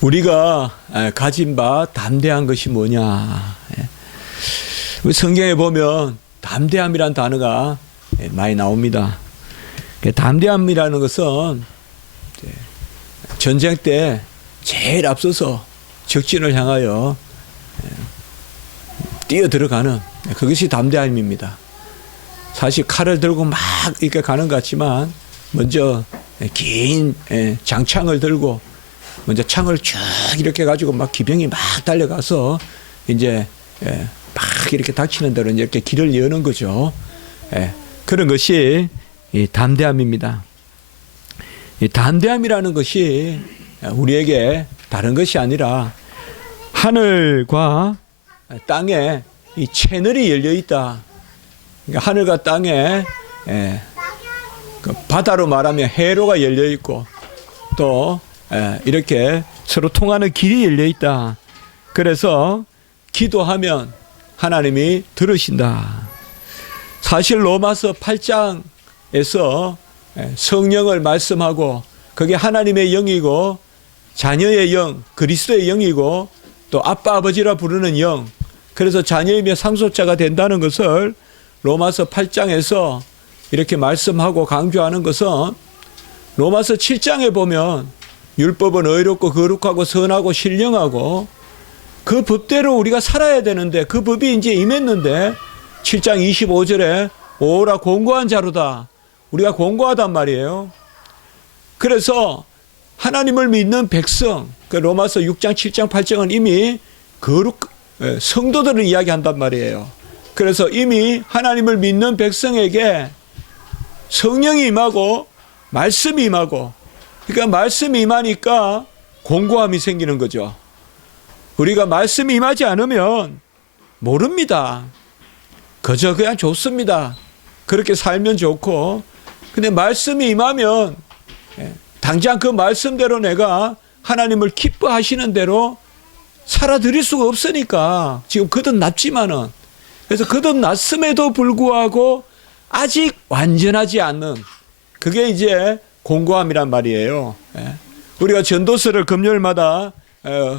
우리가 가진 바 담대한 것이 뭐냐. 성경에 보면 담대함이란 단어가 많이 나옵니다. 담대함이라는 것은 전쟁 때 제일 앞서서 적진을 향하여 뛰어 들어가는 그것이 담대함입니다. 사실 칼을 들고 막 이렇게 가는 것 같지만 먼저 긴 장창을 들고 먼저 창을 쭉 이렇게 가지고 막 기병이 막 달려가서 이제 막 이렇게 닥치는 대로 이렇게 길을 여는 거죠. 그런 것이 이 담대함입니다. 이 담대함이라는 것이 우리에게 다른 것이 아니라 하늘과 땅에 이 채널이 열려 있다. 그러니까 하늘과 땅에 그 바다로 말하면 해로가 열려 있고 또 이렇게 서로 통하는 길이 열려 있다. 그래서 기도하면 하나님이 들으신다. 사실 로마서 8장에서 성령을 말씀하고 그게 하나님의 영이고 자녀의 영, 그리스도의 영이고 또 아빠 아버지라 부르는 영, 그래서 자녀이며 상속자가 된다는 것을 로마서 8장에서 이렇게 말씀하고 강조하는 것은 로마서 7장에 보면 율법은 의롭고 거룩하고 선하고 신령하고 그 법대로 우리가 살아야 되는데 그 법이 이제 임했는데 7장 25절에 오라 공고한 자로다. 우리가 공고하단 말이에요. 그래서 하나님을 믿는 백성, 그 로마서 6장, 7장, 8장은 이미 성도들을 이야기한단 말이에요. 그래서 이미 하나님을 믿는 백성에게 성령이 임하고 말씀이 임하고, 그러니까 말씀이 임하니까 공고함이 생기는 거죠. 우리가 말씀이 임하지 않으면 모릅니다. 그저 그냥 좋습니다. 그렇게 살면 좋고, 근데 말씀이 임하면 당장 그 말씀대로 내가 하나님을 기뻐하시는 대로 살아드릴 수가 없으니까 지금 거듭났지만은, 그래서 거듭났음에도 불구하고 아직 완전하지 않는 그게 이제 공고함이란 말이에요. 우리가 전도서를 금요일마다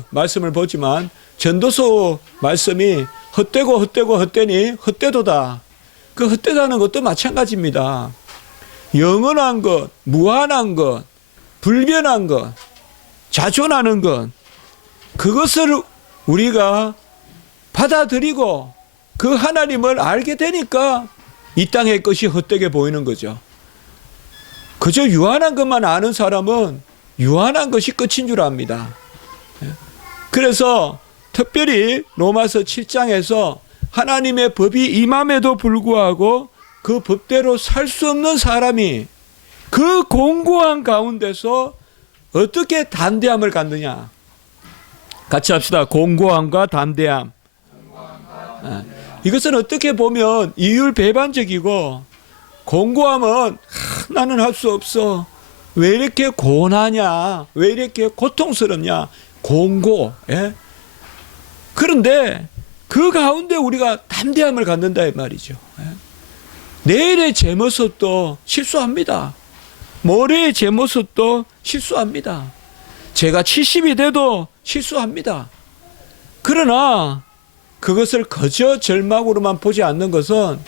말씀을 보지만 전도서 말씀이 헛되고 헛되고 헛되니 헛되도다. 그 헛되다는 것도 마찬가지입니다. 영원한 것, 무한한 것, 불변한 것, 자존하는 것, 그것을 우리가 받아들이고 그 하나님을 알게 되니까 이 땅의 것이 헛되게 보이는 거죠. 그저 유한한 것만 아는 사람은 유한한 것이 끝인 줄 압니다. 그래서 특별히 로마서 7장에서 하나님의 법이 임함에도 불구하고 그 법대로 살 수 없는 사람이 그 공고한 가운데서 어떻게 담대함을 갖느냐. 같이 합시다. 공고함과 담대함. 이것은 어떻게 보면 이율배반적이고, 공고함은 나는 할 수 없어. 왜 이렇게 고난하냐? 왜 이렇게 고통스럽냐? 공고. 그런데 그 가운데 우리가 담대함을 갖는다 이 말이죠. 내일의 제 모습도 실수합니다. 모레의 제 모습도 실수합니다. 제가 70이 돼도 실수합니다. 그러나 그것을 그저 절망으로만 보지 않는 것은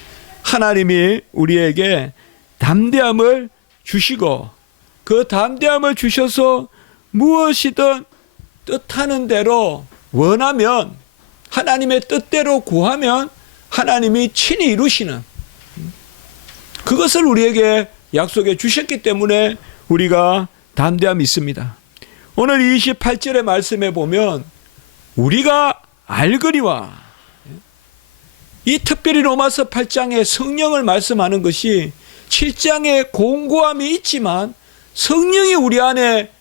하나님이 우리에게 담대함을 주시고 그 담대함을 주셔서 무엇이든 뜻하는 대로 원하면, 하나님의 뜻대로 구하면 하나님이 친히 이루시는, 그것을 우리에게 약속해 주셨기 때문에 우리가 담대함이 있습니다. 오늘 28절의 말씀에 보면 우리가 알거니와, 이 특별히 로마서 8장에 성령을 말씀하는 것이 7장에 공고함이 있지만 성령이 우리 안에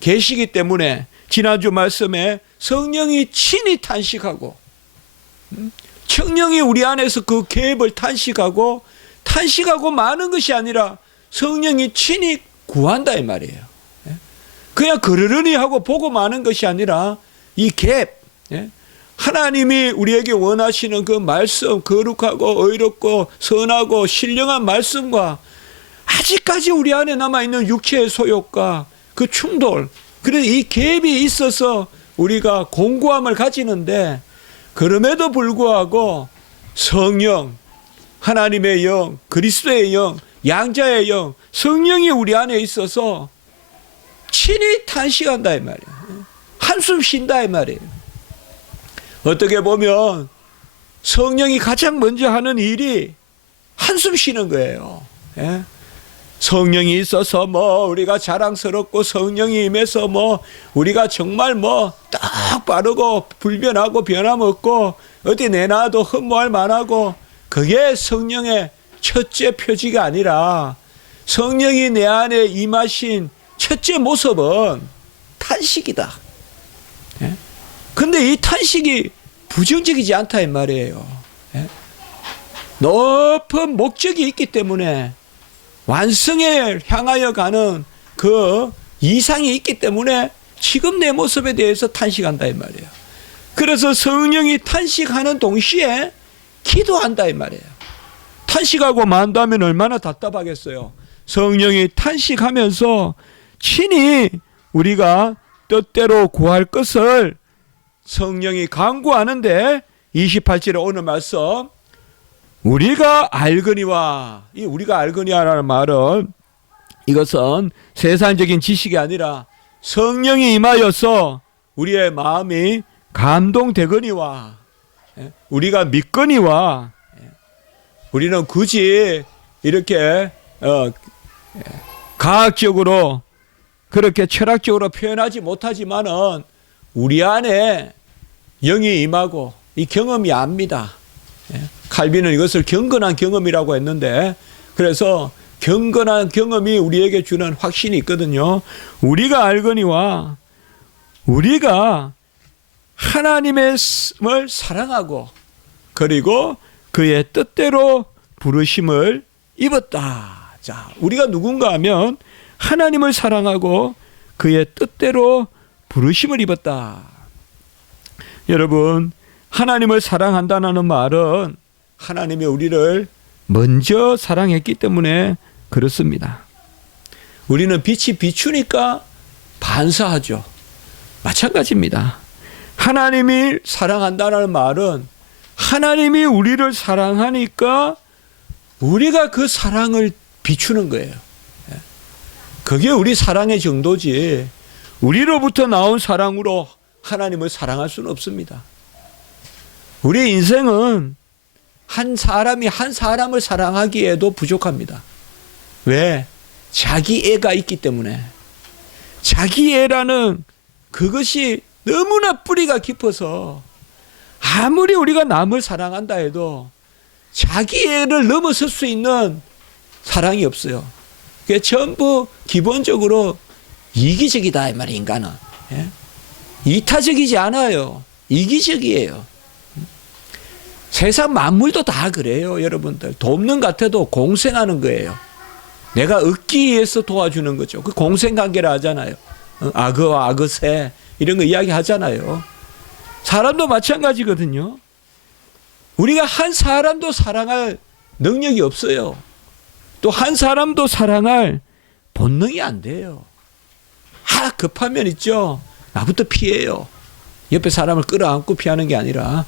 계시기 때문에 지난주 말씀에 성령이 친히 탄식하고, 성령이 우리 안에서 그 계획을 탄식하고 많은 것이 아니라 성령이 친히 구한다 이 말이에요. 그냥 그러려니 하고 보고 마는 것이 아니라 이 갭, 하나님이 우리에게 원하시는 그 말씀, 거룩하고 의롭고 선하고 신령한 말씀과 아직까지 우리 안에 남아있는 육체의 소욕과 그 충돌, 그래서 이 갭이 있어서 우리가 공고함을 가지는데, 그럼에도 불구하고 성령, 하나님의 영, 그리스도의 영, 양자의 영, 성령이 우리 안에 있어서 친히 탄식한다 이 말이에요. 한숨 쉰다 이 말이에요. 어떻게 보면 성령이 가장 먼저 하는 일이 한숨 쉬는 거예요. 예? 성령이 있어서 뭐 우리가 자랑스럽고, 성령이 임해서 뭐 우리가 정말 뭐 딱 빠르고 불변하고 변함없고 어디 내놔도 흠모할 만하고, 그게 성령의 첫째 표지가 아니라, 성령이 내 안에 임하신 첫째 모습은 탄식이다. 예? 근데 이 탄식이 부정적이지 않다 이 말이에요. 예? 높은 목적이 있기 때문에, 완성에 향하여 가는 그 이상이 있기 때문에 지금 내 모습에 대해서 탄식한다 이 말이에요. 그래서 성령이 탄식하는 동시에 기도한다 이 말이에요. 탄식하고 만다면 얼마나 답답하겠어요. 성령이 탄식하면서 친히 우리가 뜻대로 구할 것을 성령이 간구하는데, 28절에 오늘 말씀, 우리가 알거니와, 이 우리가 알거니와라는 말은, 이것은 세상적인 지식이 아니라 성령이 임하여서 우리의 마음이 감동되거니와, 우리가 믿거니와, 우리는 굳이 이렇게 과학적으로 그렇게 철학적으로 표현하지 못하지만은 우리 안에 영이 임하고 이 경험이 압니다. 칼빈은 이것을 경건한 경험이라고 했는데, 그래서 경건한 경험이 우리에게 주는 확신이 있거든요. 우리가 알거니와, 우리가 하나님을 사랑하고 그리고 그의 뜻대로 부르심을 입었다. 자, 우리가 누군가 하면 하나님을 사랑하고 그의 뜻대로 부르심을 입었다. 여러분, 하나님을 사랑한다는 말은 하나님이 우리를 먼저 사랑했기 때문에 그렇습니다. 우리는 빛이 비추니까 반사하죠. 마찬가지입니다. 하나님이 사랑한다는 말은 하나님이 우리를 사랑하니까 우리가 그 사랑을 비추는 거예요. 그게 우리 사랑의 정도지, 우리로부터 나온 사랑으로 하나님을 사랑할 수는 없습니다. 우리 인생은 한 사람이 한 사람을 사랑하기에도 부족합니다. 왜? 자기애가 있기 때문에. 자기애라는 그것이 너무나 뿌리가 깊어서, 아무리 우리가 남을 사랑한다 해도 자기애를 넘어설 수 있는 사랑이 없어요. 그게 전부 기본적으로 이기적이다 이 말이에요. 인간은. 예? 이타적이지 않아요. 이기적이에요. 세상 만물도 다 그래요. 여러분들, 돕는 것 같아도 공생하는 거예요. 내가 얻기 위해서 도와주는 거죠. 그 공생관계라 하잖아요. 악어와 악어새 이런 거 이야기 하잖아요. 사람도 마찬가지거든요. 우리가 한 사람도 사랑할 능력이 없어요. 또 한 사람도 사랑할 본능이 안 돼요. 급하면 있죠. 나부터 피해요. 옆에 사람을 끌어안고 피하는 게 아니라.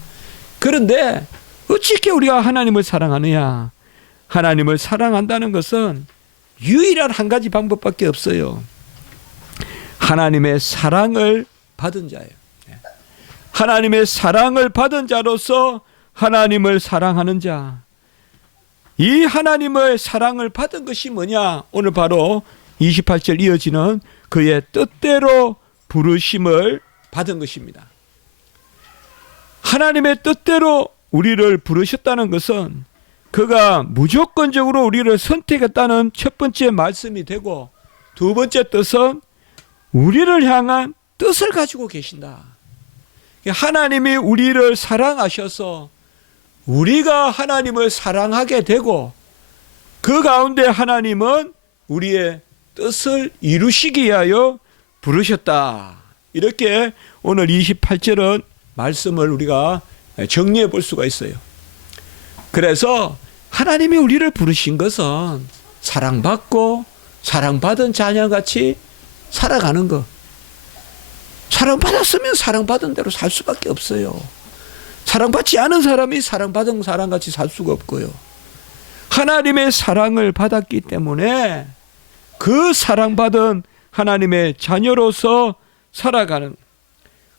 그런데 어떻게 우리가 하나님을 사랑하느냐? 하나님을 사랑한다는 것은 유일한 한 가지 방법밖에 없어요. 하나님의 사랑을 받은 자예요. 하나님의 사랑을 받은 자로서 하나님을 사랑하는 자. 이 하나님의 사랑을 받은 것이 뭐냐? 오늘 바로 28절 이어지는 그의 뜻대로 부르심을 받은 것입니다. 하나님의 뜻대로 우리를 부르셨다는 것은 그가 무조건적으로 우리를 선택했다는 첫 번째 말씀이 되고, 두 번째 뜻은 우리를 향한 뜻을 가지고 계신다. 하나님이 우리를 사랑하셔서 우리가 하나님을 사랑하게 되고, 그 가운데 하나님은 우리의 뜻을 이루시기 위하여 부르셨다. 이렇게 오늘 28절은 말씀을 우리가 정리해 볼 수가 있어요. 그래서 하나님이 우리를 부르신 것은 사랑받고 사랑받은 자녀같이 살아가는 것. 사랑받았으면 사랑받은 대로 살 수밖에 없어요. 사랑받지 않은 사람이 사랑받은 사람같이 살 수가 없고요. 하나님의 사랑을 받았기 때문에 그 사랑받은 하나님의 자녀로서 살아가는,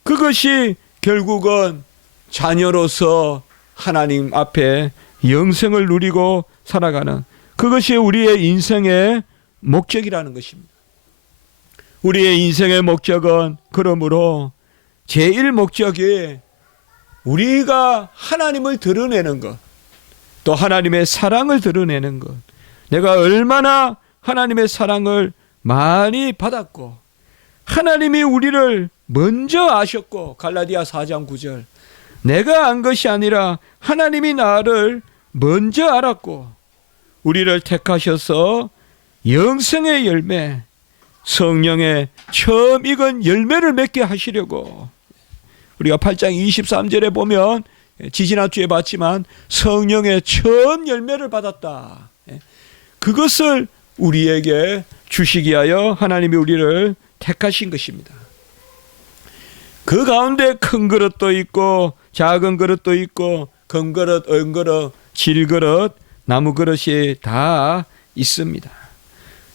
그것이 결국은 자녀로서 하나님 앞에 영생을 누리고 살아가는, 그것이 우리의 인생의 목적이라는 것입니다. 우리의 인생의 목적은 그러므로 제일 목적이 우리가 하나님을 드러내는 것, 또 하나님의 사랑을 드러내는 것, 내가 얼마나 하나님의 사랑을 많이 받았고 하나님이 우리를 먼저 아셨고, 갈라디아 4장 9절, 내가 안 것이 아니라 하나님이 나를 먼저 알았고 우리를 택하셔서 영생의 열매, 성령의 처음 익은 열매를 맺게 하시려고, 우리가 8장 23절에 보면 지지난주에 봤지만 성령의 처음 열매를 받았다. 그것을 우리에게 주시기 위하여 하나님이 우리를 택하신 것입니다. 그 가운데 큰 그릇도 있고 작은 그릇도 있고 금그릇, 은그릇, 질그릇, 나무 그릇이 다 있습니다.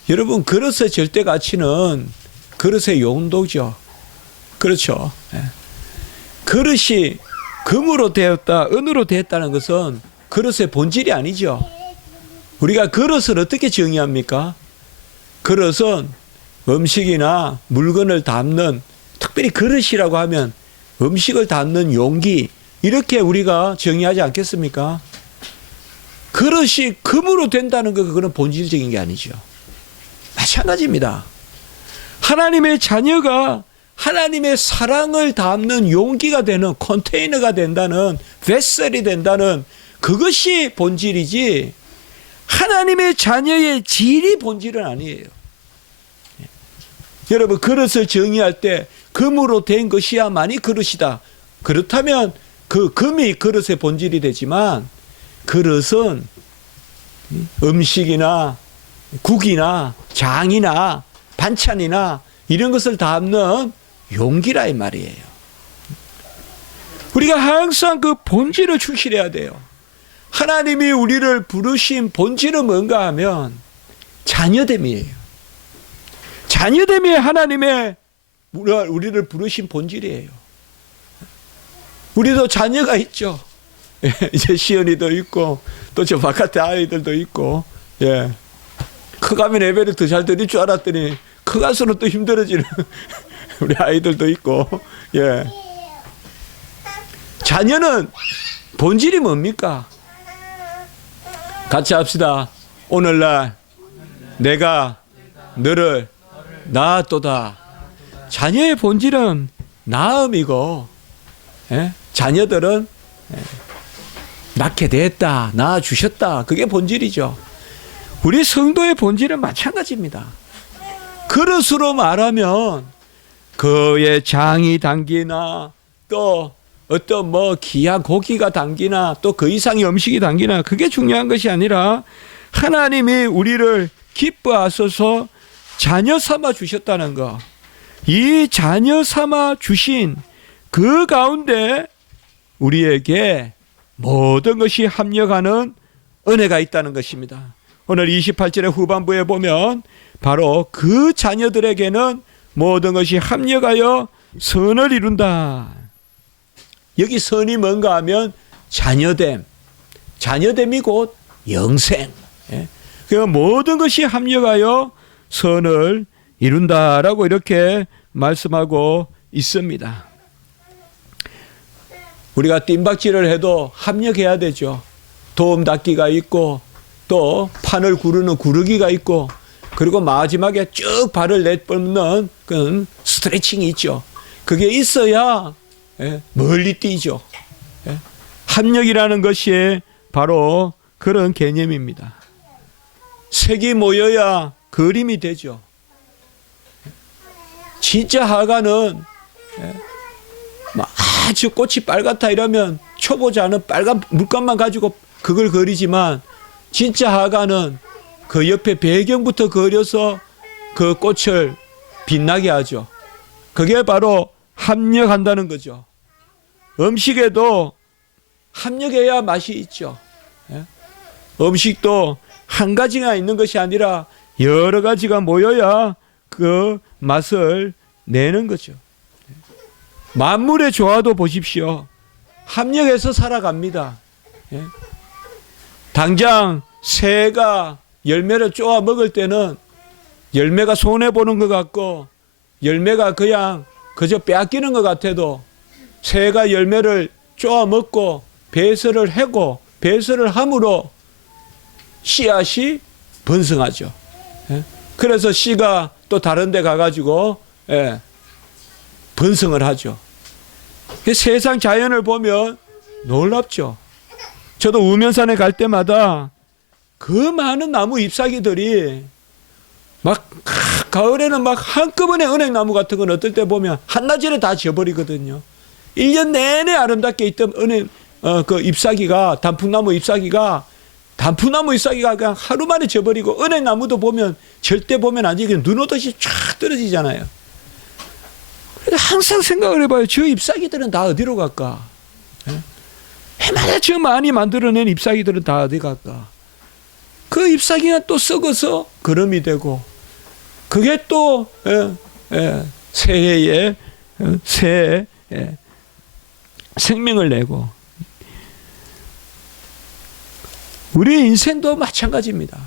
여러분, 그릇의 절대 가치는 그릇의 용도죠. 그렇죠. 그릇이 금으로 되었다, 은으로 되었다는 것은 그릇의 본질이 아니죠. 우리가 그릇을 어떻게 정의합니까? 그릇은 음식이나 물건을 담는, 특별히 그릇이라고 하면 음식을 담는 용기, 이렇게 우리가 정의하지 않겠습니까? 그릇이 금으로 된다는 것, 그거는 본질적인 게 아니죠. 마찬가지입니다. 하나님의 자녀가 하나님의 사랑을 담는 용기가 되는, 컨테이너가 된다는, 베셀이 된다는, 그것이 본질이지 하나님의 자녀의 질이 본질은 아니에요. 여러분, 그릇을 정의할 때 금으로 된 것이야만이 그릇이다. 그렇다면 그 금이 그릇의 본질이 되지만, 그릇은 음식이나 국이나 장이나 반찬이나 이런 것을 담는 용기라 이 말이에요. 우리가 항상 그 본질을 충실해야 돼요. 하나님이 우리를 부르신 본질은 뭔가 하면 자녀됨이에요. 자녀됨이 하나님의 우리를 부르신 본질이에요. 우리도 자녀가 있죠. 이제 시연이도 있고 또 저 바깥에 아이들도 있고, 커가면 예배를 더 잘 드릴 줄 알았더니 커갈수록 또 힘들어지는 우리 아이들도 있고, 자녀는 본질이 뭡니까? 같이 합시다. 오늘날 내가 너를 낳았도다. 자녀의 본질은 낳음이고, 자녀들은 낳게 됐다, 낳아주셨다, 그게 본질이죠. 우리 성도의 본질은 마찬가지입니다. 그릇으로 말하면 그의 장이 담기나 또 어떤 귀한 고기가 담기나 또 그 이상의 음식이 담기나, 그게 중요한 것이 아니라 하나님이 우리를 기뻐하셔서 자녀 삼아 주셨다는 것, 이 자녀 삼아 주신 그 가운데 우리에게 모든 것이 합력하는 은혜가 있다는 것입니다. 오늘 28절의 후반부에 보면 바로 그 자녀들에게는 모든 것이 합력하여 선을 이룬다. 여기 선이 뭔가 하면 자녀됨, 자녀됨이 곧 영생. 그러니까 모든 것이 합력하여 선을 이룬다라고 이렇게 말씀하고 있습니다. 우리가 뜀박질을 해도 합력해야 되죠. 도움 닫기가 있고 또 판을 구르는 구르기가 있고, 그리고 마지막에 쭉 발을 내뻗는 그런 스트레칭이 있죠. 그게 있어야 멀리 뛰죠. 합력이라는 것이 바로 그런 개념입니다. 색이 모여야 그림이 되죠. 진짜 화가는 아주 꽃이 빨갛다 이러면 초보자는 빨간 물감만 가지고 그걸 그리지만, 진짜 화가는 그 옆에 배경부터 그려서 그 꽃을 빛나게 하죠. 그게 바로 합력한다는 거죠. 음식에도 합력해야 맛이 있죠. 예? 음식도 한 가지가 있는 것이 아니라 여러 가지가 모여야 그 맛을 내는 거죠. 만물의 조화도 보십시오. 합력해서 살아갑니다. 예? 당장 새가 열매를 쪼아 먹을 때는 열매가 손해보는 것 같고 열매가 그냥 그저 빼앗기는 것 같아도 새가 열매를 쪼아 먹고 배설을 하고 배설을 함으로 씨앗이 번성하죠. 예? 그래서 씨가 또 다른 데 가가지고 번성을 하죠. 세상 자연을 보면 놀랍죠. 저도 우면산에 갈 때마다 그 많은 나무 잎사귀들이 막 가을에는 막 한꺼번에 은행나무 같은 건 어떨 때 보면 한나절에 다 져버리거든요. 1년 내내 아름답게 있던 그 잎사귀가 단풍나무 잎사귀가 그냥 하루 만에 져버리고 은행나무도 보면 절대 보면 안 되게 눈 오듯이 쫙 떨어지잖아요. 항상 생각을 해봐요. 저 잎사귀들은 다 어디로 갈까? 해마다 저 많이 만들어낸 잎사귀들은 다 어디 갈까? 그 잎사귀가 또 썩어서 거름이 되고 그게 또 새해에 생명을 내고 우리 인생도 마찬가지입니다.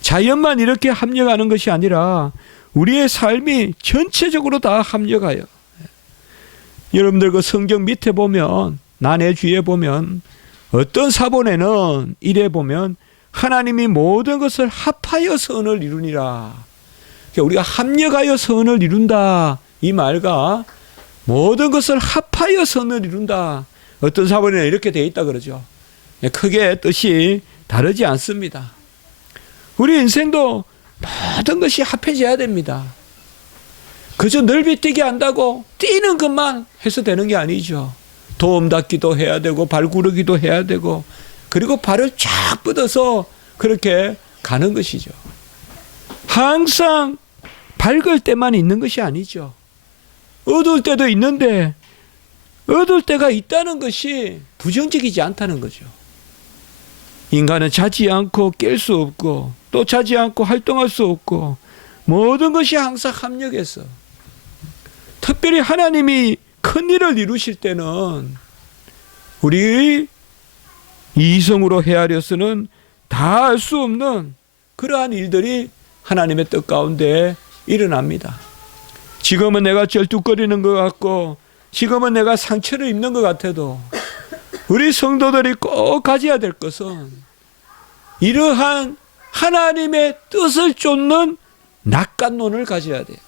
자연만 이렇게 합력하는 것이 아니라 우리의 삶이 전체적으로 다 합력하여 여러분들 그 성경 밑에 보면 난해 주에 보면 어떤 사본에는 이래 보면 하나님이 모든 것을 합하여 선을 이루니라. 그러니까 우리가 합력하여 선을 이룬다 이 말과 모든 것을 합하여 선을 이룬다. 어떤 사본에는 이렇게 되어 있다 그러죠. 크게 뜻이 다르지 않습니다. 우리 인생도 모든 것이 합해져야 됩니다. 그저 넓이 뛰게 한다고 뛰는 것만 해서 되는 게 아니죠. 도움 닫기도 해야 되고 발구르기도 해야 되고 그리고 발을 쫙 뻗어서 그렇게 가는 것이죠. 항상 밝을 때만 있는 것이 아니죠. 어두울 때도 있는데 어두울 때가 있다는 것이 부정적이지 않다는 거죠. 인간은 자지 않고 깰 수 없고 또 자지 않고 활동할 수 없고 모든 것이 항상 합력해서 특별히 하나님이 큰 일을 이루실 때는 우리 이성으로 헤아려서는 다 알 수 없는 그러한 일들이 하나님의 뜻 가운데 일어납니다. 지금은 내가 절뚝거리는 것 같고 지금은 내가 상처를 입는 것 같아도 우리 성도들이 꼭 가져야 될 것은 이러한 하나님의 뜻을 쫓는 낙관론을 가져야 돼요.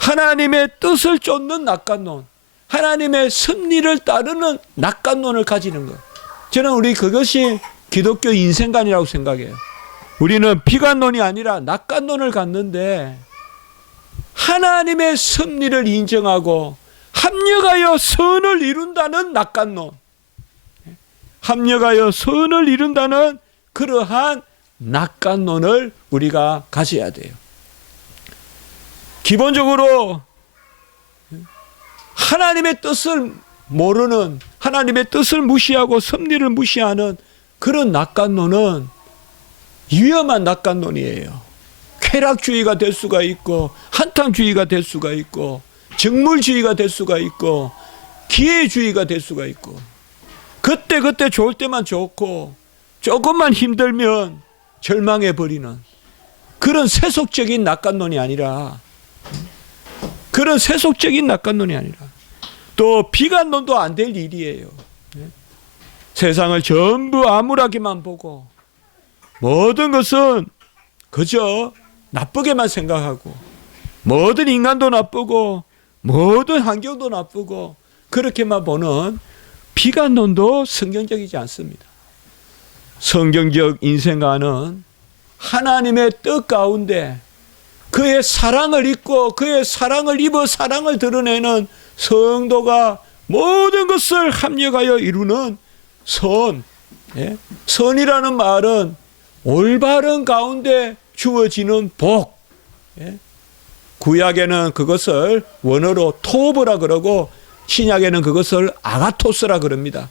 하나님의 뜻을 쫓는 낙관론, 하나님의 섭리를 따르는 낙관론을 가지는 것. 저는 우리 그것이 기독교 인생관이라고 생각해요. 우리는 비관론이 아니라 낙관론을 갖는데 하나님의 섭리를 인정하고 합력하여 선을 이룬다는 낙관론, 합력하여 선을 이룬다는 그러한 낙관론을 우리가 가져야 돼요. 기본적으로 하나님의 뜻을 모르는, 하나님의 뜻을 무시하고 섭리를 무시하는 그런 낙관론은 위험한 낙관론이에요. 쾌락주의가 될 수가 있고 한탕주의가 될 수가 있고 정물주의가 될 수가 있고 기회주의가 될 수가 있고 그때 좋을 때만 좋고 조금만 힘들면 절망해버리는 그런 세속적인 낙관론이 아니라 또 비관론도 안 될 일이에요. 세상을 전부 암울하게만 보고 모든 것은 그저 나쁘게만 생각하고 모든 인간도 나쁘고 모든 환경도 나쁘고 그렇게만 보는 비관론도 성경적이지 않습니다. 성경적 인생관은 하나님의 뜻 가운데 그의 사랑을 입고 그의 사랑을 입어 사랑을 드러내는 성도가 모든 것을 합력하여 이루는 선. 선이라는 말은 올바른 가운데 주어지는 복. 구약에는 그것을 원어로 토브라 그러고 신약에는 그것을 아가토스라 그럽니다.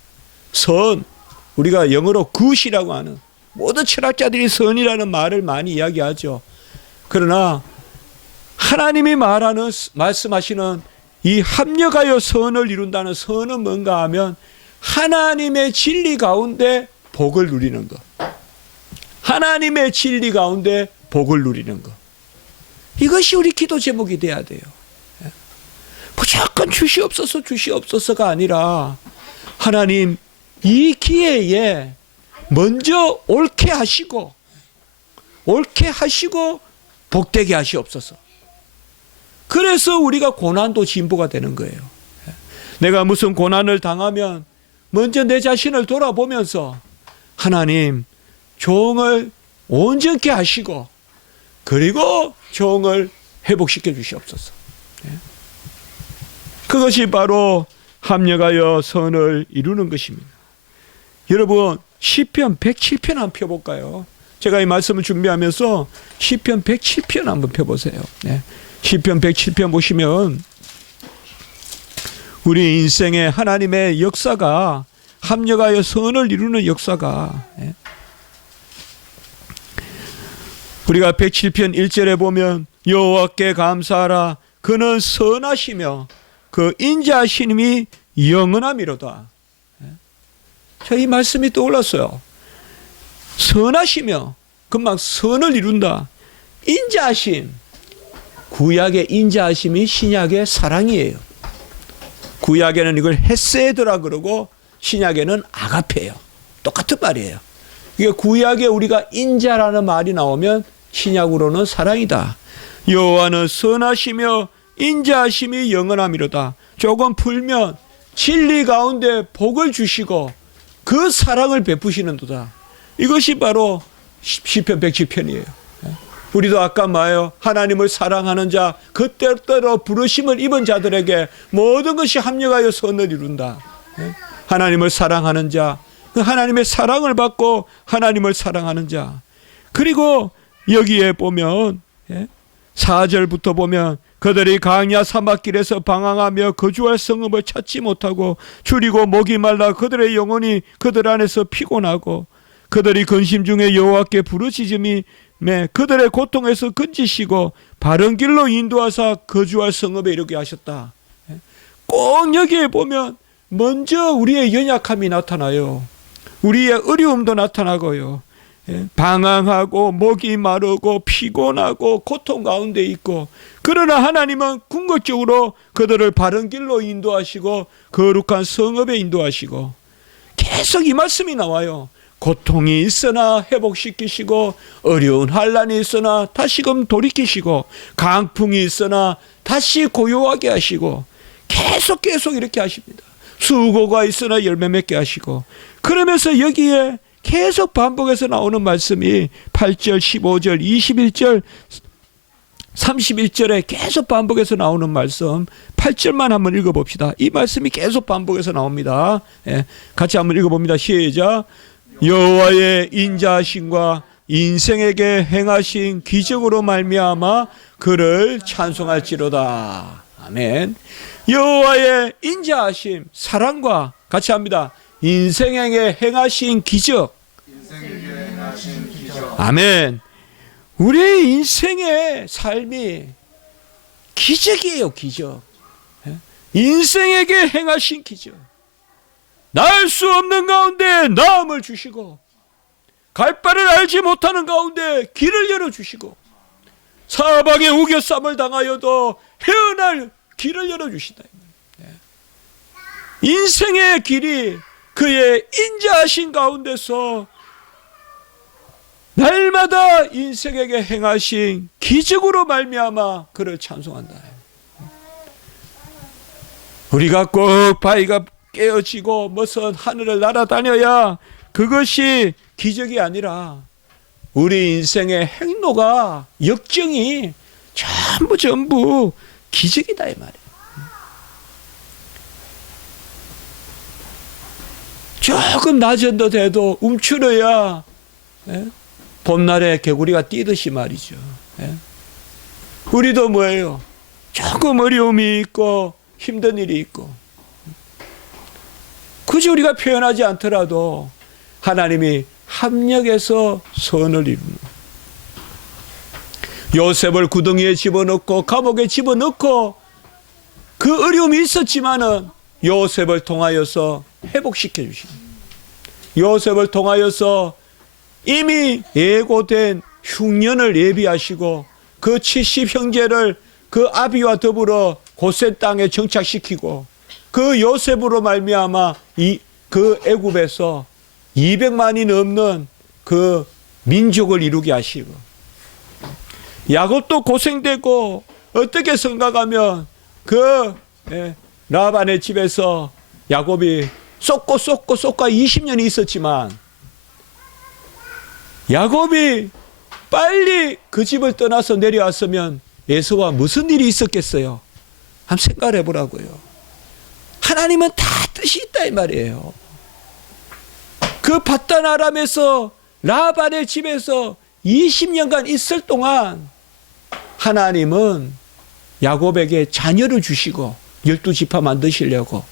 선, 우리가 영어로 굿이라고 하는, 모든 철학자들이 선이라는 말을 많이 이야기하죠. 그러나 하나님이 말씀하시는 이 합력하여 선을 이룬다는 선은 뭔가 하면 하나님의 진리 가운데 복을 누리는 것. 하나님의 진리 가운데 복을 누리는 것. 이것이 우리 기도 제목이 돼야 돼요. 무조건 주시옵소서 주시옵소서가 아니라 하나님 이 기회에 먼저 옳게 하시고 복되게 하시옵소서. 그래서 우리가 고난도 진보가 되는 거예요. 내가 무슨 고난을 당하면 먼저 내 자신을 돌아보면서 하나님 종을 온전케 하시고 그리고 종을 회복시켜 주시옵소서. 그것이 바로 합력하여 선을 이루는 것입니다. 여러분 시편 107편 한번 펴볼까요? 제가 이 말씀을 준비하면서 시편 107편 한번 펴보세요. 시편 107편 보시면 우리 인생에 하나님의 역사가 합력하여 선을 이루는 역사가, 우리가 107편 1절에 보면 여호와께 감사하라 그는 선하시며 그 인자하심이 영원함이로다. 저 이 말씀이 떠올랐어요. 선하시며 금방 선을 이룬다. 인자하심, 구약의 인자하심이 신약의 사랑이에요. 구약에는 이걸 헤세드라 그러고 신약에는 아가페예요. 똑같은 말이에요. 이게 구약에 우리가 인자라는 말이 나오면 신약으로는 사랑이다. 여호와는 선하시며 인자하심이 영원함이로다. 조금 풀면 진리 가운데 복을 주시고 그 사랑을 베푸시는도다. 이것이 바로 시편 107편이에요. 우리도 아까 말해요. 하나님을 사랑하는 자, 그때때로 부르심을 입은 자들에게 모든 것이 합력하여 선을 이룬다. 하나님을 사랑하는 자, 하나님의 사랑을 받고 하나님을 사랑하는 자. 그리고 여기에 보면 4절부터 보면 그들이 강야 사막길에서 방황하며 거주할 성읍을 찾지 못하고 줄이고 목이 말라 그들의 영혼이 그들 안에서 피곤하고 그들이 근심 중에 여호와께 부르짖음이 그들의 고통에서 건지시고 바른 길로 인도하사 거주할 성읍에 이르게 하셨다. 꼭 여기에 보면 먼저 우리의 연약함이 나타나요. 우리의 어려움도 나타나고요. 방황하고 목이 마르고 피곤하고 고통 가운데 있고, 그러나 하나님은 궁극적으로 그들을 바른 길로 인도하시고 거룩한 성읍에 인도하시고, 계속 이 말씀이 나와요. 고통이 있으나 회복시키시고, 어려운 환난이 있으나 다시금 돌이키시고, 강풍이 있으나 다시 고요하게 하시고, 계속 이렇게 하십니다. 수고가 있으나 열매 맺게 하시고, 그러면서 여기에 계속 반복해서 나오는 말씀이 8절, 15절, 21절, 31절에 계속 반복해서 나오는 말씀, 8절만 한번 읽어봅시다. 이 말씀이 계속 반복해서 나옵니다. 같이 한번 읽어봅니다. 시작. 여호와의 인자하심과 인생에게 행하신 기적으로 말미암아 그를 찬송할지로다. 아멘. 여호와의 인자하심, 사랑과 같이 합니다. 인생에게 행하신 기적. 아멘. 우리의 인생의 삶이 기적이에요, 기적. 인생에게 행하신 기적. 날 수 없는 가운데 나음을 주시고, 갈 바를 알지 못하는 가운데 길을 열어주시고, 사방에 우겨쌈을 당하여도 헤어날 길을 열어주신다. 인생의 길이 그의 인자하신 가운데서 날마다 인생에게 행하신 기적으로 말미암아 그를 찬송한다. 우리가 꼭 바위가 깨어지고 무슨 하늘을 날아다녀야 그것이 기적이 아니라 우리 인생의 행로가, 역정이 전부 기적이다 이 말이에요. 조금 낮은 듯 해도 움츠러야 봄날에 개구리가 뛰듯이 말이죠. 우리도 뭐예요? 조금 어려움이 있고 힘든 일이 있고 굳이 우리가 표현하지 않더라도 하나님이 합력해서 선을 이루는, 요셉을 구덩이에 집어넣고 감옥에 집어넣고 그 어려움이 있었지만은 요셉을 통하여서 회복시켜 주십니다. 요셉을 통하여서 이미 예고된 흉년을 예비하시고 그 70형제를 그 아비와 더불어 고센 땅에 정착시키고 그 요셉으로 말미암아 그 애굽에서 200만이 넘는 그 민족을 이루게 하시고, 야곱도 고생되고 어떻게 생각하면 그 라반의 집에서 야곱이 쏟고 20년이 있었지만 야곱이 빨리 그 집을 떠나서 내려왔으면 에서와 무슨 일이 있었겠어요? 한번 생각을 해보라고요. 하나님은 다 뜻이 있다 이 말이에요. 그 밧단 아람에서 라반의 집에서 20년간 있을 동안 하나님은 야곱에게 자녀를 주시고 12지파 만드시려고,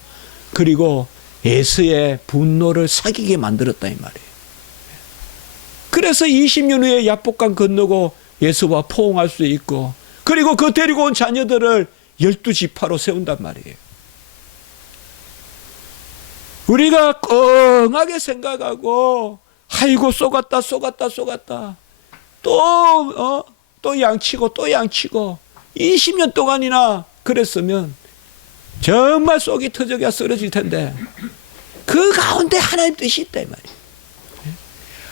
그리고 에서의 분노를 사귀게 만들었다 이 말이에요. 그래서 20년 후에 야복강 건너고 에서와 포옹할 수 있고, 그리고 그 데리고 온 자녀들을 12지파로 세운단 말이에요. 우리가 끙하게 생각하고 아이고 쏘갔다 또 양치고 20년 동안이나 그랬으면 정말 속이 터져가 쓰러질 텐데 그 가운데 하나님 뜻이 있다 이 말이에요.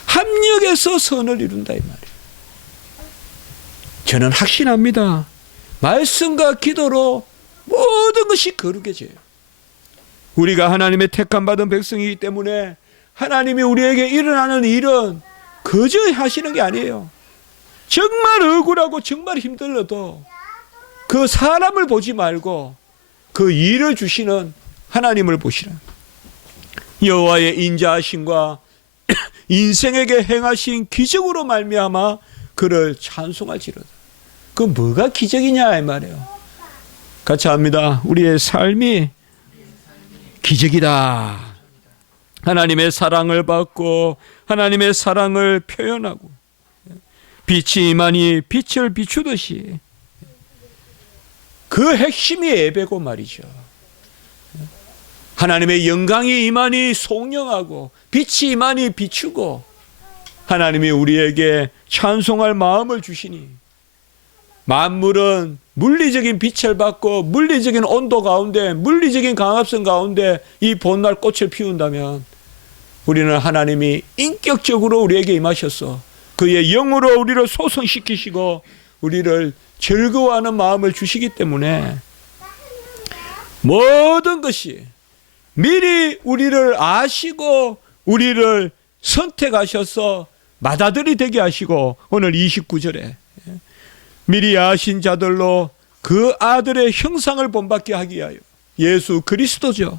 합력해서 선을 이룬다 이 말이에요. 저는 확신합니다. 말씀과 기도로 모든 것이 거룩해져요. 우리가 하나님의 택함 받은 백성이기 때문에 하나님이 우리에게 일어나는 일은 거저 하시는 게 아니에요. 정말 억울하고 정말 힘들어도 그 사람을 보지 말고 그 일을 주시는 하나님을 보시라. 여호와의 인자하심과 인생에게 행하신 기적으로 말미암아 그를 찬송할지로다. 그 뭐가 기적이냐 이 말이에요. 같이 합니다. 우리의 삶이 기적이다. 하나님의 사랑을 받고 하나님의 사랑을 표현하고 빛이 임하니 빛을 비추듯이, 그 핵심이 예배고 말이죠. 하나님의 영광이 임하니 송영하고 빛이 임하니 비추고, 하나님이 우리에게 찬송할 마음을 주시니, 만물은 물리적인 빛을 받고 물리적인 온도 가운데 물리적인 강압성 가운데 이 봄날 꽃을 피운다면 우리는 하나님이 인격적으로 우리에게 임하셔서 그의 영으로 우리를 소성시키시고 우리를 즐거워하는 마음을 주시기 때문에 모든 것이 미리 우리를 아시고 우리를 선택하셔서 맏아들이 되게 하시고, 오늘 29절에 미리 아신 자들로 그 아들의 형상을 본받게 하기 위하여, 예수 그리스도죠.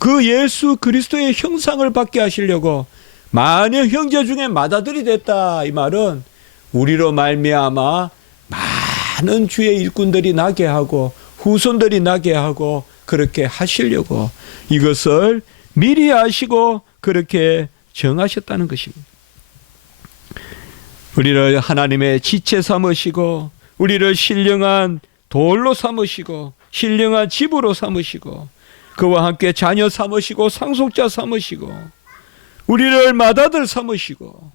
그 예수 그리스도의 형상을 받게 하시려고 만일 형제 중에 맏아들이 됐다. 이 말은 우리로 말미암아 많은 주의 일꾼들이 나게 하고 후손들이 나게 하고 그렇게 하시려고 이것을 미리 아시고 그렇게 정하셨다는 것입니다. 우리를 하나님의 지체 삼으시고 우리를 신령한 돌로 삼으시고 신령한 집으로 삼으시고 그와 함께 자녀 삼으시고 상속자 삼으시고 우리를 맏아들 삼으시고,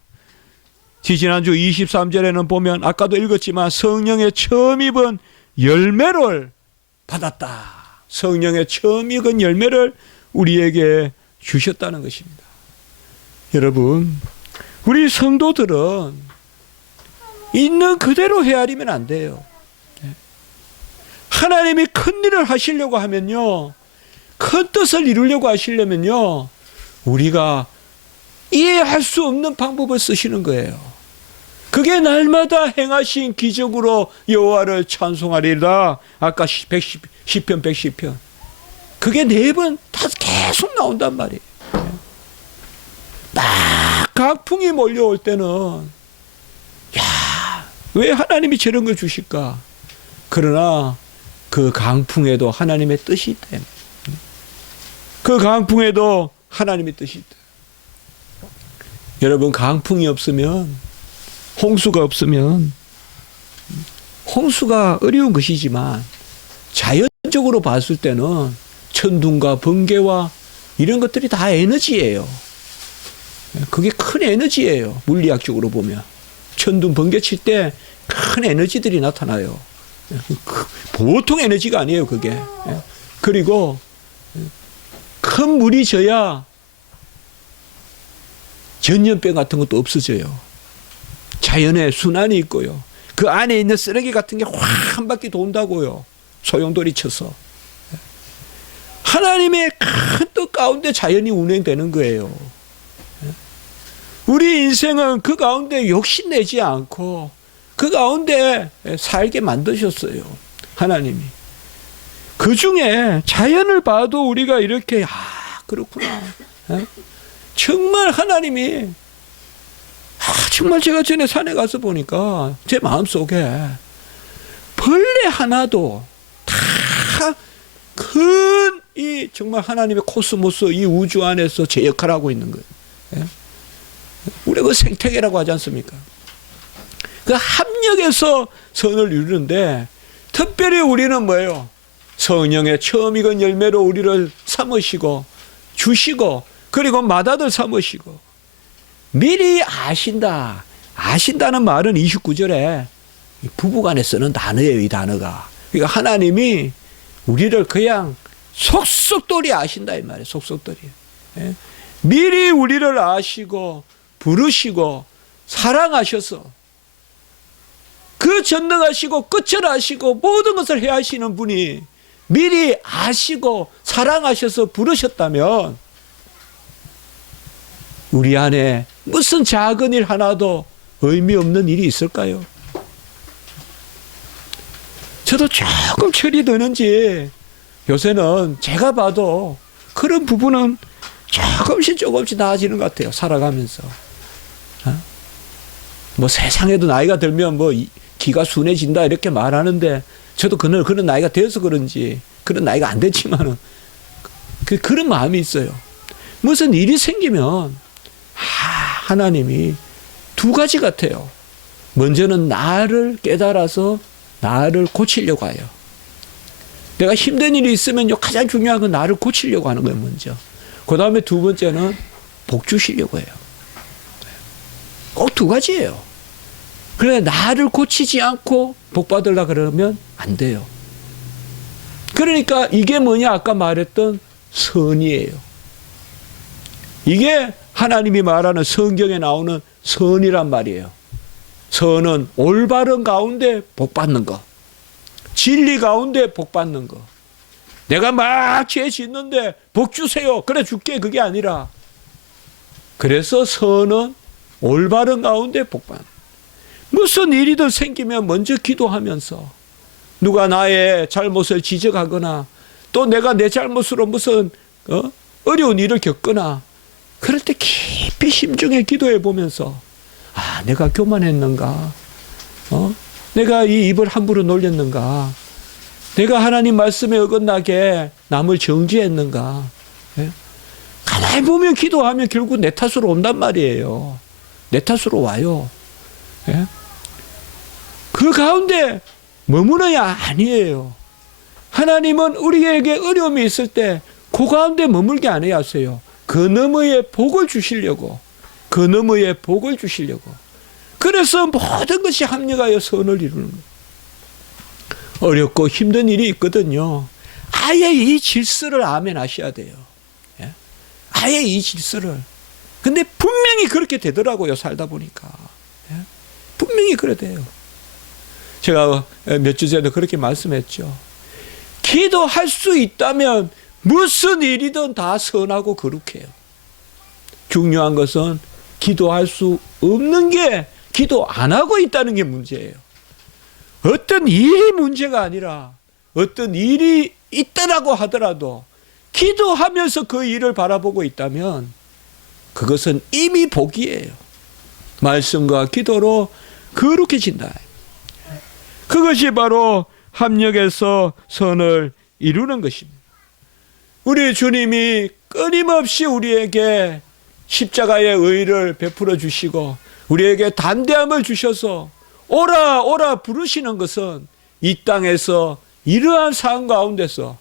지지난주 23절에는 보면 아까도 읽었지만 성령의 처음 입은 열매를 받았다. 성령의 처음 익은 열매를 우리에게 주셨다는 것입니다. 여러분, 우리 성도들은 있는 그대로 헤아리면 안 돼요. 하나님이 큰 일을 하시려고 하면요, 큰 뜻을 이루려고 하시려면요, 우리가 이해할 수 없는 방법을 쓰시는 거예요. 그게 날마다 행하신 기적으로 여호와를 찬송하리라. 아까 시편 110편. 그게 4번 다 계속 나온단 말이에요. 막 각풍이 몰려올 때는 야, 왜 하나님이 저런 걸 주실까? 그러나 그 강풍에도 하나님의 뜻이 있다. 그 강풍에도 하나님의 뜻이 있다. 여러분, 강풍이 없으면, 홍수가 없으면, 홍수가 어려운 것이지만 자연적으로 봤을 때는 천둥과 번개와 이런 것들이 다 에너지예요. 그게 큰 에너지예요. 물리학적으로 보면. 천둥, 번개 칠 때 큰 에너지들이 나타나요. 보통 에너지가 아니에요, 그게. 그리고 큰 물이 져야 전염병 같은 것도 없어져요. 자연의 순환이 있고요. 그 안에 있는 쓰레기 같은 게 확 한 바퀴 돈다고요. 소용돌이 쳐서. 하나님의 큰 뜻 가운데 자연이 운행되는 거예요. 우리 인생은 그 가운데 욕심내지 않고 그 가운데 살게 만드셨어요. 하나님이. 그 중에 자연을 봐도 우리가 이렇게 그렇구나. 정말 하나님이 정말 제가 전에 산에 가서 보니까 제 마음속에 벌레 하나도 다 큰 이 정말 하나님의 코스모스 이 우주 안에서 제 역할을 하고 있는 거예요. 우리가 그 생태계라고 하지 않습니까? 그 합력에서 선을 이루는데 특별히 우리는 뭐예요? 성령의 처음 익은 열매로 우리를 삼으시고 주시고 그리고 맏아들 삼으시고 미리 아신다. 아신다는 말은 29절에 부부간에 쓰는 단어예요. 이 단어가. 그러니까 하나님이 우리를 그냥 속속들이 아신다 이 말이에요. 속속들이. 미리 우리를 아시고 부르시고 사랑하셔서 그 전능하시고 끝을 아시고 모든 것을 해하시는 분이 미리 아시고 사랑하셔서 부르셨다면 우리 안에 무슨 작은 일 하나도 의미 없는 일이 있을까요? 저도 조금 철이 드는지 요새는 제가 봐도 그런 부분은 조금씩 나아지는 것 같아요. 살아가면서. 뭐 세상에도 나이가 들면 뭐 기가 순해진다 이렇게 말하는데 저도 그런 나이가 되어서 그런지 그런 나이가 안 됐지만은 그런 마음이 있어요. 무슨 일이 생기면 하나님이 두 가지 같아요. 먼저는 나를 깨달아서 나를 고치려고 해요. 내가 힘든 일이 있으면 가장 중요한 건 나를 고치려고 하는 거예요. 먼저. 그 다음에 두 번째는 복 주시려고 해요. 꼭 두 가지예요. 그래 나를 고치지 않고 복 받으려 그러면 안 돼요. 그러니까 이게 뭐냐 아까 말했던 선이에요. 이게 하나님이 말하는 성경에 나오는 선이란 말이에요. 선은 올바른 가운데 복 받는 거. 진리 가운데 복 받는 거. 내가 막 죄 짓는데 복 주세요. 그래 줄게. 그게 아니라. 그래서 선은 올바른 가운데 복 받는 거. 무슨 일이든 생기면 먼저 기도하면서 누가 나의 잘못을 지적하거나 또 내가 내 잘못으로 무슨 어려운 일을 겪거나 그럴 때 깊이 심중에 기도해 보면서 내가 교만했는가? 내가 이 입을 함부로 놀렸는가? 내가 하나님 말씀에 어긋나게 남을 정죄했는가? 가만히 보면 기도하면 결국 내 탓으로 온단 말이에요. 내 탓으로 와요. 그 가운데 머무르냐? 아니에요. 하나님은 우리에게 어려움이 있을 때 그 가운데 머물게 안 해야 하세요. 그 너머에 복을 주시려고. 그 너머에 복을 주시려고. 그래서 모든 것이 합력하여 선을 이루는 거예요. 어렵고 힘든 일이 있거든요. 아예 이 질서를 아멘 하셔야 돼요. 아예 이 질서를. 근데 분명히 그렇게 되더라고요. 살다 보니까. 분명히 그래 돼요. 제가 몇 주 전에 그렇게 말씀했죠. 기도할 수 있다면 무슨 일이든 다 선하고 거룩해요. 중요한 것은 기도할 수 없는 게 기도 안 하고 있다는 게 문제예요. 어떤 일이 문제가 아니라 어떤 일이 있다라고 하더라도 기도하면서 그 일을 바라보고 있다면 그것은 이미 복이에요. 말씀과 기도로 거룩해진다. 그것이 바로 합력해서 선을 이루는 것입니다. 우리 주님이 끊임없이 우리에게 십자가의 의를 베풀어 주시고 우리에게 담대함을 주셔서 오라 오라 부르시는 것은 이 땅에서 이러한 상황 가운데서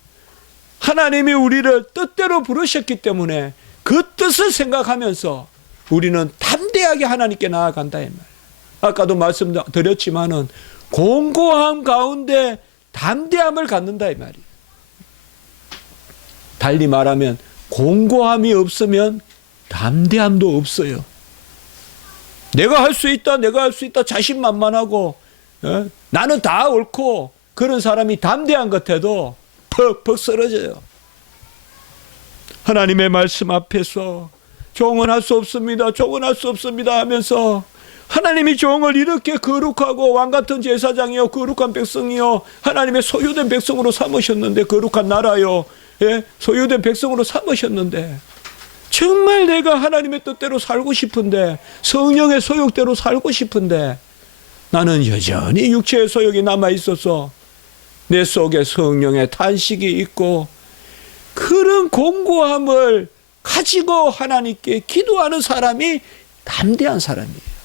하나님이 우리를 뜻대로 부르셨기 때문에 그 뜻을 생각하면서 우리는 담대하게 하나님께 나아간다 이 말이에요. 아까도 말씀드렸지만은 공고함 가운데 담대함을 갖는다 이 말이에요. 달리 말하면 공고함이 없으면 담대함도 없어요. 내가 할 수 있다, 내가 할 수 있다 자신만만하고 나는 다 옳고 그런 사람이 담대한 것 같아도 퍽퍽 쓰러져요. 하나님의 말씀 앞에서 종은 할 수 없습니다, 종은 할 수 없습니다 하면서 하나님이 종을 이렇게 거룩하고 왕같은 제사장이요 거룩한 백성이요 하나님의 소유된 백성으로 삼으셨는데 거룩한 나라요 소유된 백성으로 삼으셨는데 정말 내가 하나님의 뜻대로 살고 싶은데 성령의 소욕대로 살고 싶은데 나는 여전히 육체의 소욕이 남아있어서 내 속에 성령의 탄식이 있고 그런 공고함을 가지고 하나님께 기도하는 사람이 담대한 사람이에요.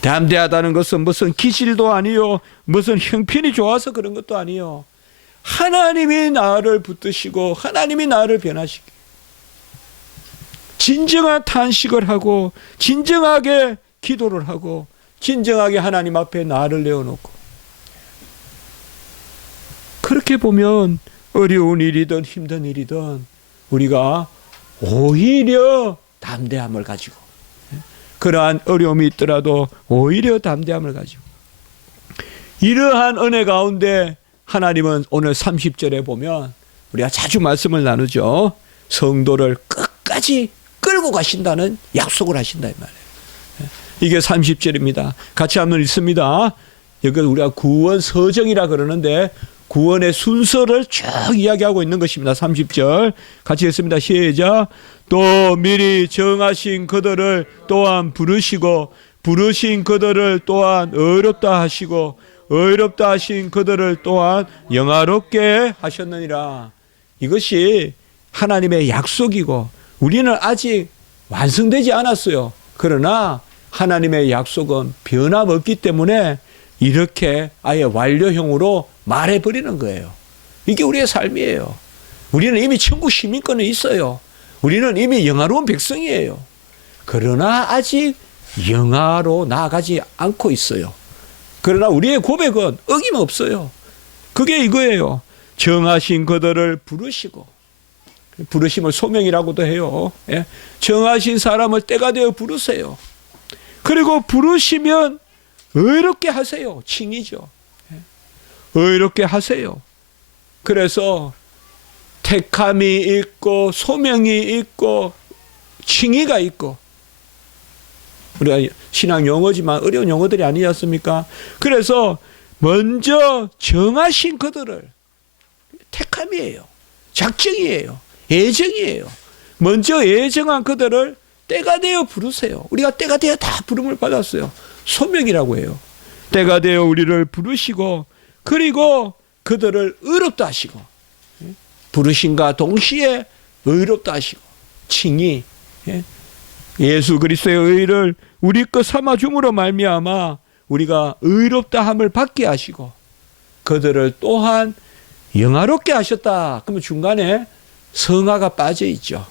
담대하다는 것은 무슨 기질도 아니요 무슨 형편이 좋아서 그런 것도 아니요 하나님이 나를 붙드시고 하나님이 나를 변화시키고 진정한 탄식을 하고 진정하게 기도를 하고 진정하게 하나님 앞에 나를 내어놓고 그렇게 보면 어려운 일이든 힘든 일이든 우리가 오히려 담대함을 가지고 그러한 어려움이 있더라도 오히려 담대함을 가지고 이러한 은혜 가운데 하나님은 오늘 30절에 보면 우리가 자주 말씀을 나누죠. 성도를 끝까지 끌고 가신다는 약속을 하신다 이 말이에요. 이게 30절입니다. 같이 한번 읽습니다. 여기 우리가 구원 서정이라 그러는데 구원의 순서를 쭉 이야기하고 있는 것입니다. 30절 같이 읽습니다. 시작. 또 미리 정하신 그들을 또한 부르시고 부르신 그들을 또한 의롭다 하시고 의롭다 하신 그들을 또한 영화롭게 하셨느니라. 이것이 하나님의 약속이고 우리는 아직 완성되지 않았어요. 그러나 하나님의 약속은 변함없기 때문에 이렇게 아예 완료형으로 말해버리는 거예요. 이게 우리의 삶이에요. 우리는 이미 천국 시민권은 있어요. 우리는 이미 영화로운 백성이에요. 그러나 아직 영화로 나아가지 않고 있어요. 그러나 우리의 고백은 어김없어요. 그게 이거예요. 정하신 그들을 부르시고 부르심을 소명이라고도 해요. 예? 정하신 사람을 때가 되어 부르세요. 그리고 부르시면 의롭게 하세요. 칭이죠. 예? 의롭게 하세요. 그래서 택함이 있고 소명이 있고 칭의가 있고 우리가 신앙 용어지만 어려운 용어들이 아니지 않습니까? 그래서 먼저 정하신 그들을 택함이에요. 작정이에요. 예정이에요. 먼저 예정한 그들을 때가 되어 부르세요. 우리가 때가 되어 다 부름을 받았어요. 소명이라고 해요. 때가 되어 우리를 부르시고 그리고 그들을 의롭다 하시고 부르심과 동시에 의롭다 하시고 칭의 예수 그리스도의 의를 우리 것 삼아 줌으로 말미암아 우리가 의롭다함을 받게 하시고 그들을 또한 영화롭게 하셨다. 그러면 중간에 성화가 빠져 있죠.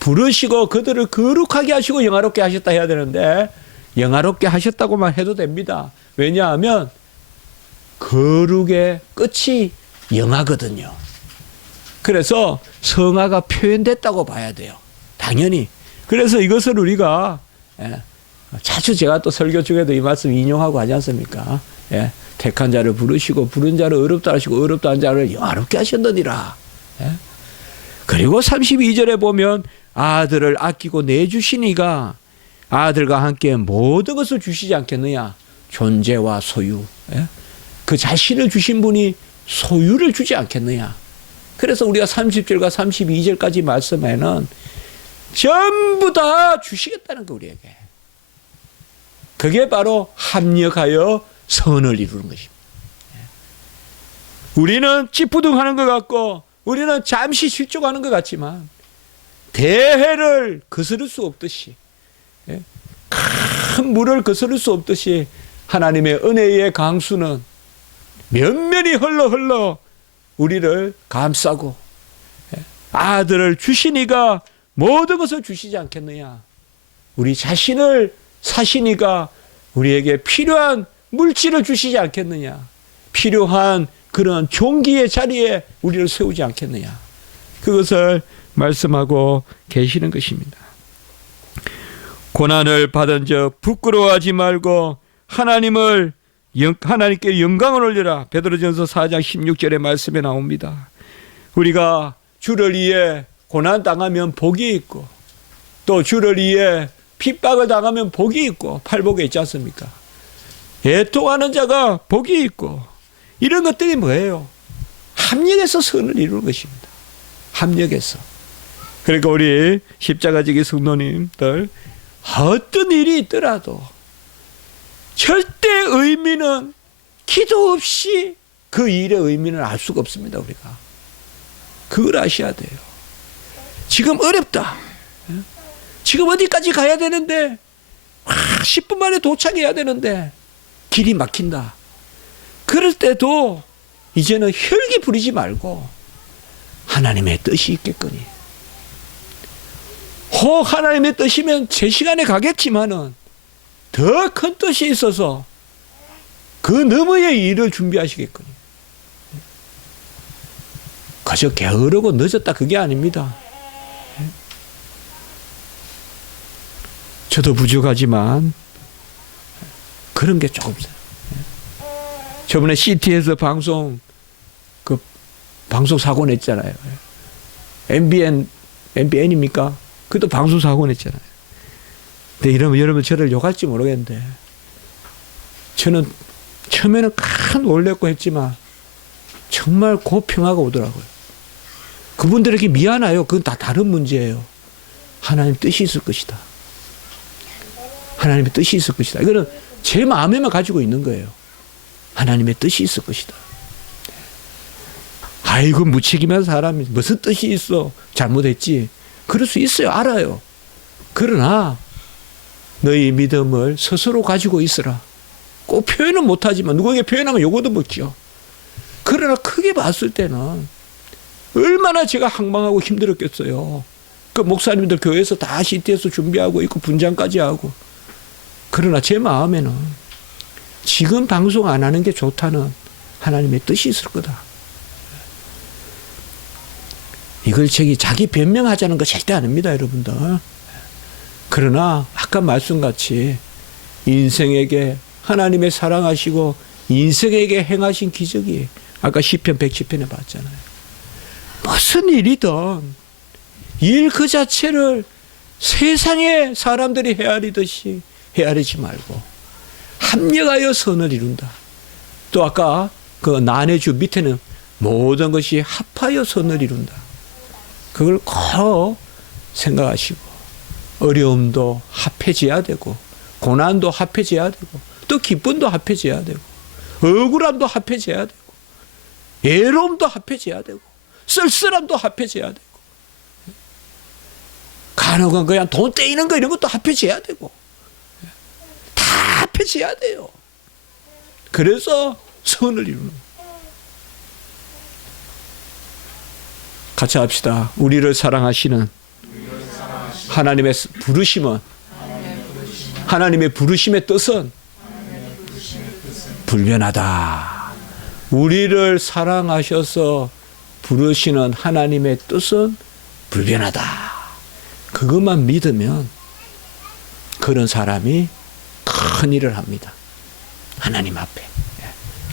부르시고 그들을 거룩하게 하시고 영화롭게 하셨다 해야 되는데 영화롭게 하셨다고만 해도 됩니다. 왜냐하면 거룩의 끝이 영화거든요. 그래서 성화가 표현됐다고 봐야 돼요. 당연히. 그래서 이것을 우리가 자주 제가 또 설교 중에도 이 말씀 인용하고 하지 않습니까? 택한 자를 부르시고 부른 자를 의롭다 하시고 의롭다 한 자를 영화롭게 하셨느니라. 그리고 32절에 보면 아들을 아끼고 내주시니가 아들과 함께 모든 것을 주시지 않겠느냐. 존재와 소유. 그 자신을 주신 분이 소유를 주지 않겠느냐. 그래서 우리가 30절과 32절까지 말씀에는 전부 다 주시겠다는 거 우리에게. 그게 바로 합력하여 선을 이루는 것입니다. 우리는 찌뿌둥하는 것 같고 우리는 잠시 실족하는 것 같지만 대해를 거스를 수 없듯이, 큰 물을 거스를 수 없듯이 하나님의 은혜의 강수는 면면이 흘러 우리를 감싸고 아들을 주시니가 모든 것을 주시지 않겠느냐. 우리 자신을 사시니가 우리에게 필요한 물질을 주시지 않겠느냐. 필요한 그런 종기의 자리에 우리를 세우지 않겠느냐. 그것을 말씀하고 계시는 것입니다. 고난을 받은 적 부끄러워하지 말고 하나님께 영광을 올려라. 베드로전서 4장 16절의 말씀에 나옵니다. 우리가 주를 위해 고난 당하면 복이 있고 또 주를 위해 핍박을 당하면 복이 있고 팔복에 있지 않습니까? 애통하는 자가 복이 있고 이런 것들이 뭐예요? 합력해서 선을 이루는 것입니다. 합력해서. 그러니까 우리 십자가지기 성도님들 어떤 일이 있더라도 절대 의미는 기도 없이 그 일의 의미는 알 수가 없습니다. 우리가 그걸 아셔야 돼요. 지금 어렵다. 지금 어디까지 가야 되는데 10분 만에 도착해야 되는데 길이 막힌다. 그럴 때도 이제는 혈기 부리지 말고 하나님의 뜻이 있겠거니. 혹 하나님의 뜻이면 제 시간에 가겠지만은 더 큰 뜻이 있어서 그 너머의 일을 준비하시겠거니. 그저 게으르고 늦었다 그게 아닙니다. 저도 부족하지만 그런 게 조금 있어요. 저번에 CT에서 방송 사고 냈잖아요. MBN입니까? 그것도 방송 사고 냈잖아요. 근데 이러면 여러분 저를 욕할지 모르겠는데 저는 처음에는 큰 놀랬고 했지만 정말 고평화가 오더라고요. 그분들에게 미안해요. 그건 다 다른 문제예요. 하나님 뜻이 있을 것이다. 하나님의 뜻이 있을 것이다. 이거는 제 마음에만 가지고 있는 거예요. 하나님의 뜻이 있을 것이다. 아이고 무책임한 사람이 무슨 뜻이 있어. 잘못했지. 그럴 수 있어요. 알아요. 그러나 너희 믿음을 스스로 가지고 있으라. 꼭 표현은 못하지만 누구에게 표현하면 요거도 못죠. 그러나 크게 봤을 때는 얼마나 제가 항망하고 힘들었겠어요. 그 목사님들 교회에서 다 CT에서 준비하고 있고 분장까지 하고. 그러나 제 마음에는 지금 방송 안 하는 게 좋다는 하나님의 뜻이 있을 거다. 이걸 자기 변명하자는 거 절대 아닙니다, 여러분들. 그러나 아까 말씀같이 인생에게 하나님의 사랑하시고 인생에게 행하신 기적이 아까 시편 110편에 봤잖아요. 무슨 일이든 일 그 자체를 세상의 사람들이 헤아리듯이 헤아리지 말고 합력하여 선을 이룬다. 또 아까 그 난해주 밑에는 모든 것이 합하여 선을 이룬다. 그걸 꼭 생각하시고 어려움도 합해져야 되고 고난도 합해져야 되고 또 기쁨도 합해져야 되고 억울함도 합해져야 되고 애로움도 합해져야 되고 쓸쓸함도 합해져야 되고 간혹은 그냥 돈 떼이는 거 이런 것도 합해져야 되고 다 합해져야 돼요. 그래서 선을 이루는 거예요. 같이 합시다. 우리를 사랑하시는 하나님의 부르심은 하나님의 부르심의 뜻은 불변하다. 우리를 사랑하셔서 부르시는 하나님의 뜻은 불변하다. 그것만 믿으면 그런 사람이 큰 일을 합니다. 하나님 앞에.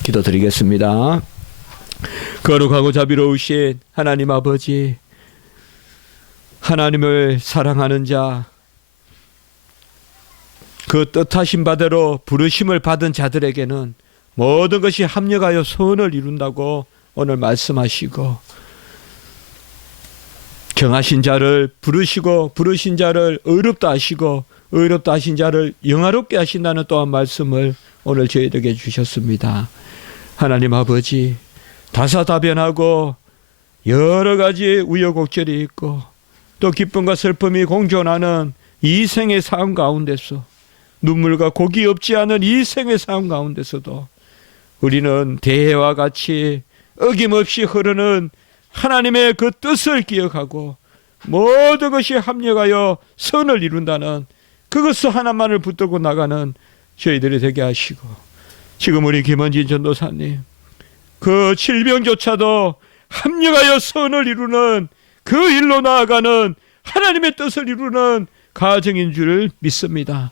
기도드리겠습니다. 거룩하고 자비로우신 하나님 아버지, 하나님을 사랑하는 자, 그 뜻하신 바대로 부르심을 받은 자들에게는 모든 것이 합력하여 선을 이룬다고 오늘 말씀하시고, 정하신 자를 부르시고 부르신 자를 의롭다 하시고 의롭다 하신 자를 영화롭게 하신다는 또한 말씀을 오늘 저희에게 주셨습니다. 하나님 아버지, 다사다변하고 여러 가지 우여곡절이 있고 또 기쁨과 슬픔이 공존하는 이 생의 삶 가운데서 눈물과 곡이 없지 않은 이 생의 삶 가운데서도 우리는 대해와 같이 어김없이 흐르는 하나님의 그 뜻을 기억하고 모든 것이 합력하여 선을 이룬다는 그것을 하나만을 붙들고 나가는 저희들이 되게 하시고, 지금 우리 김원진 전도사님 그 질병조차도 합력하여 선을 이루는 그 일로 나아가는 하나님의 뜻을 이루는 가정인 줄 믿습니다.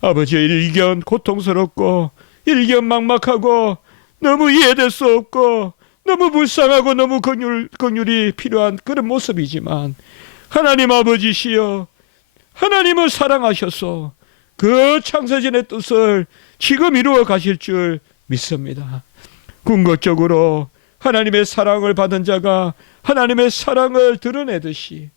아버지의 일견 고통스럽고 일견 막막하고 너무 이해될 수 없고 너무 불쌍하고 너무 긍휼이 필요한 그런 모습이지만, 하나님 아버지시여, 하나님을 사랑하셔서 그 창세전의 뜻을 지금 이루어 가실 줄 믿습니다. 궁극적으로 하나님의 사랑을 받은 자가 하나님의 사랑을 드러내듯이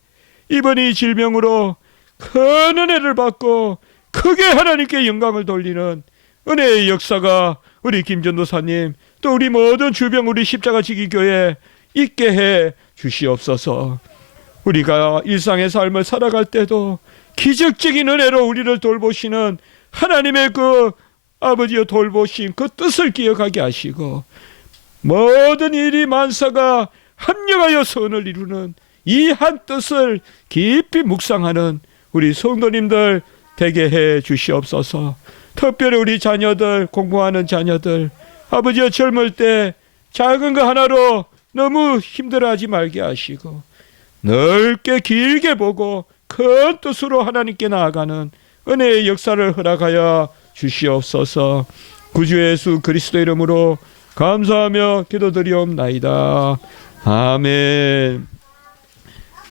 이번 이 질병으로 큰 은혜를 받고 크게 하나님께 영광을 돌리는 은혜의 역사가 우리 김전도사님 또 우리 모든 주변 우리 십자가지기교회 있게 해 주시옵소서. 우리가 일상의 삶을 살아갈 때도 기적적인 은혜로 우리를 돌보시는 하나님의 그 아버지의 돌보신 그 뜻을 기억하게 하시고, 모든 일이 만사가 합력하여 선을 이루는 이 한 뜻을 깊이 묵상하는 우리 성도님들 되게 해 주시옵소서. 특별히 우리 자녀들, 공부하는 자녀들, 아버지의 젊을 때 작은 거 하나로 너무 힘들어하지 말게 하시고 넓게 길게 보고 큰 뜻으로 하나님께 나아가는 은혜의 역사를 허락하여 주시옵소서. 구주 예수 그리스도 이름으로 감사하며 기도드리옵나이다. 아멘.